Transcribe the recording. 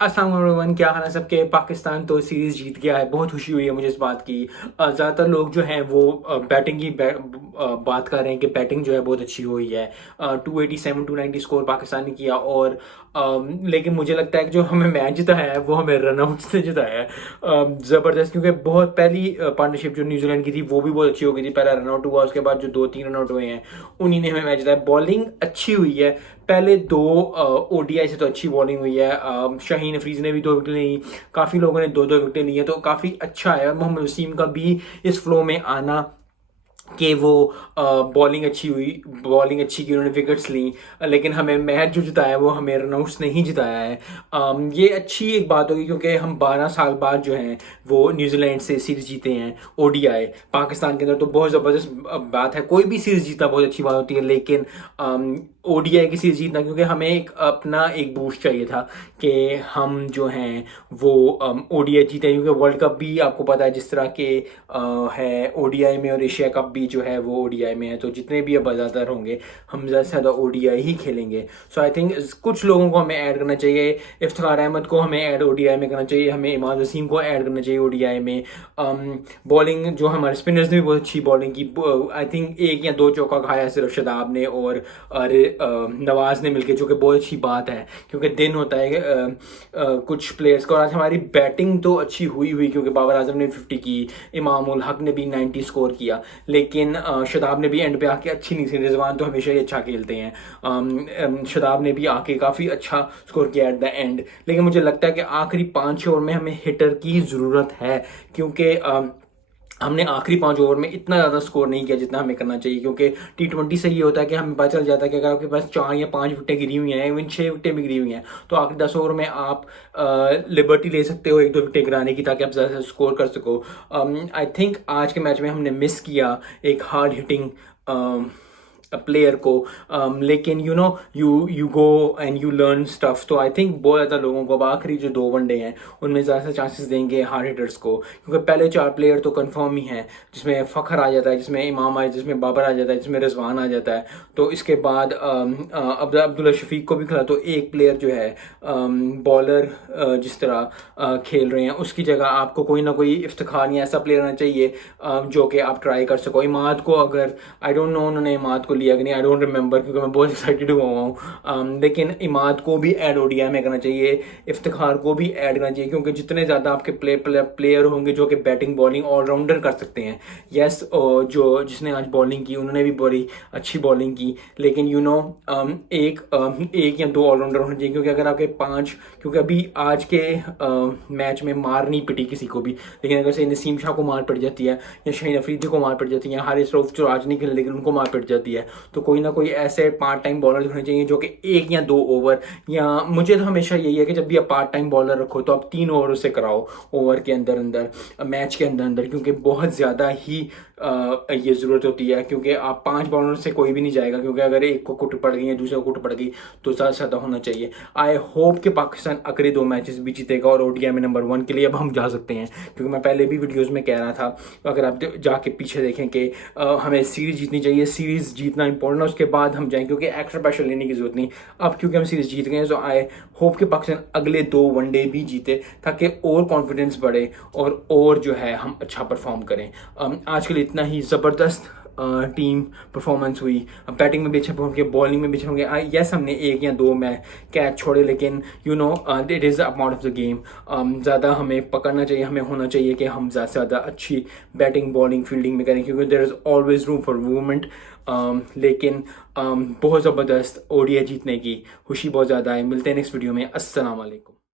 अस्सलाम वालेकुम, क्या हाल है सबके। पाकिस्तान तो सीरीज जीत गया है, बहुत खुशी हुई है मुझे इस बात की। ज़्यादातर लोग जो हैं वो बैटिंग की बात कर रहे हैं कि बैटिंग जो है बहुत अच्छी हुई है। 287 290 स्कोर पाकिस्तान ने किया और लेकिन मुझे लगता है कि जो हमें मैच जिताया है वो हमें रनआउट से जिताया है। ज़बरदस्त, क्योंकि बहुत पहली पार्टनरशिप जो न्यूजीलैंड की थी वो भी बहुत अच्छी हो गई थी। पहला रनआउट हुआ, उसके बाद जो 2-3 रनआउट हुए हैं उन्हीं ने हमें मैच जिताया। बॉलिंग अच्छी हुई है, पहले दो ओडीआई से तो अच्छी बॉलिंग हुई है। शाहीन अफरीदी ने भी 2 विकेट ली, काफ़ी लोगों ने 2-2 विकेटें ली हैं, तो काफ़ी अच्छा है। मोहम्मद वसीम का भी इस फ्लो में आना कि वो बॉलिंग अच्छी की, उन्होंने विकेट्स ली, लेकिन हमें मैच जो जिताया है वो हमें रनआउट्स ने ही जिताया है। ये अच्छी एक बात होगी क्योंकि हम 12 साल बाद जो हैं वो न्यूजीलैंड से सीरीज जीते हैं ओडीआई। पाकिस्तान के अंदर तो बहुत ज़बरदस्त बात है, कोई भी सीरीज जीतना बहुत अच्छी बात होती है, लेकिन ओडीआई की सीरीज जीतना, क्योंकि हमें एक बूस्ट चाहिए था कि हम जो हैं वो ओडीआई जीते, क्योंकि वर्ल्ड कप भी आपको पता है जिस तरह के है ओडीआई में, और एशिया कप भी जो है वो ओडीआई में है। तो जितने भी अब ज़्यादातर होंगे हम ज़्यादा से ज़्यादा ओडीआई ही खेलेंगे। सो आई थिंक कुछ लोगों को हमें ऐड करना चाहिए। इफ्तिखार अहमद को हमें ऐड ओडीआई में करना चाहिए, हमें इमाद वसीम को ऐड करना चाहिए ओडीआई में। बॉलिंग जो हमारे स्पिनर्स ने भी बहुत अच्छी बॉलिंग की। आई थिंक 1 या 2 चौका खाया सिर्फ शदाब ने और नवाज ने मिलकर, जो कि बहुत अच्छी बात है क्योंकि दिन होता है कुछ प्लेयर्स को। आज हमारी बैटिंग तो अच्छी हुई क्योंकि बाबर आजम ने 50 की, इमाम उल हक ने भी 90 स्कोर किया, लेकिन शदाब ने भी एंड पे आके अच्छी नहीं थी। रिजवान तो हमेशा ही अच्छा खेलते हैं, शदाब ने भी आके काफ़ी अच्छा स्कोर किया एट द एंड। लेकिन मुझे लगता है कि आखिरी 5 ओवर में हमें हिटर की ज़रूरत है, क्योंकि हमने आखिरी 5 ओवर में इतना ज़्यादा स्कोर नहीं किया जितना हमें करना चाहिए। क्योंकि T20 से ये होता है कि हमें पता चल जाता है कि अगर आपके पास 4 या 5 विकेटें गिरी हुई हैं, इवन 6 विकेटें भी गिरी हुई हैं, तो आखिरी 10 ओवर में आप लिबर्टी ले सकते हो 1-2 विकेटें गिराने की, ताकि आप ज़्यादा स्कोर कर सको। आई थिंक आज के मैच में हमने मिस किया एक हार्ड हिटिंग प्लेयर को, लेकिन you go and you learn stuff. तो आई थिंक बहुत ज़्यादा लोगों को अब आखिरी जो 2 वनडे हैं उनमें ज़्यादा से चांसेस देंगे हार्ड हिटर्स को, क्योंकि पहले 4 प्लेयर तो कंफर्म ही हैं, जिसमें फ़खर आ जाता है, जिसमें इमाम आ, जिसमें बाबर आ जाता है, जिसमें रिजवान आ जाता है। तो इसके बाद अब्दुल्ला शफीक को भी खिला, तो एक प्लेयर जो है बॉलर जिस तरह खेल रहे हैं उसकी जगह आपको कोई ना कोई इफ्तिखार या ऐसा प्लेयर आना चाहिए जो कि आप ट्राई कर सको। इमाद को अगर आई डोंट नो उन्होंने इमाद को लिया कि नहीं, आई डोंट रिमेंबर, क्योंकि मैं बहुत एक्साइटेड हुआ हूँ। लेकिन इमाद को भी ऐड ओडीआई में करना चाहिए, इफ्तिखार को भी ऐड करना चाहिए, क्योंकि जितने ज़्यादा आपके प्लेयर होंगे जो कि बैटिंग बॉलिंग ऑलराउंडर कर सकते हैं। यस, जो जिसने आज बॉलिंग की उन्होंने भी बड़ी अच्छी बॉलिंग की, लेकिन एक या 2 ऑलराउंडर होने चाहिए, क्योंकि अगर आपके 5, क्योंकि अभी आज के मैच में मार नहीं पिटी किसी को भी, लेकिन अगर से नसीम शाह को मार पड़ जाती है या शाहीन अफरीदी को मार पड़ जाती है या हारिस रऊफ जो आज नहीं खेले लेकिन उनको मार पड़ जाती है, तो कोई ना कोई ऐसे पार्ट टाइम बॉलर होने चाहिए जो कि 1 या 2 ओवर, या मुझे तो हमेशा यही है कि जब भी आप पार्ट टाइम बॉलर रखो तो आप 3 ओवर से कराओ, ओवर के अंदर अंदर, मैच के अंदर अंदर, क्योंकि बहुत ज़्यादा ही ये ज़रूरत होती है। क्योंकि आप 5 बॉलर से कोई भी नहीं जाएगा, क्योंकि अगर एक को कुट पड़ गई है दूसरे को कुट पड़ गई तो ज़्यादा से ज़्यादा होना चाहिए। आई होप कि पाकिस्तान अगले 2 मैचेस भी जीतेगा और ओडीआई में नंबर 1 के लिए अब हम जा सकते हैं, क्योंकि मैं पहले भी वीडियोज़ में कह रहा था, अगर आप जाके पीछे देखें कि हमें सीरीज़ जीतनी चाहिए, सीरीज़ जीतना इंपॉर्टेंट है, उसके बाद हम जाएं, क्योंकि एक्स्ट्रा प्रेशर लेने की जरूरत नहीं। अब क्योंकि हम सीरीज़ जीत गए हैं, तो आई होप कि पाकिस्तान अगले 2 वनडे भी जीते, ताकि और कॉन्फिडेंस बढ़े और जो है हम अच्छा परफॉर्म करें। आज के लिए इतना ही। ज़बरदस्त टीम परफॉर्मेंस हुई, बैटिंग में भी अच्छा परफॉर्म किया, बॉलिंग में भी अच्छा होंगे। यस, हमने 1 या 2 में कैच छोड़े, लेकिन it is a part of the game. ज़्यादा हमें पकड़ना चाहिए, हमें होना चाहिए कि हम ज़्यादा से ज़्यादा अच्छी बैटिंग बॉलिंग फील्डिंग में करें, क्योंकि there is always room for movement. लेकिन बहुत ज़बरदस्त ओडीआई जीतने की खुशी बहुत ज़्यादा है। मिलते हैं नेक्स्ट वीडियो में। अस्सलाम वालेकुम।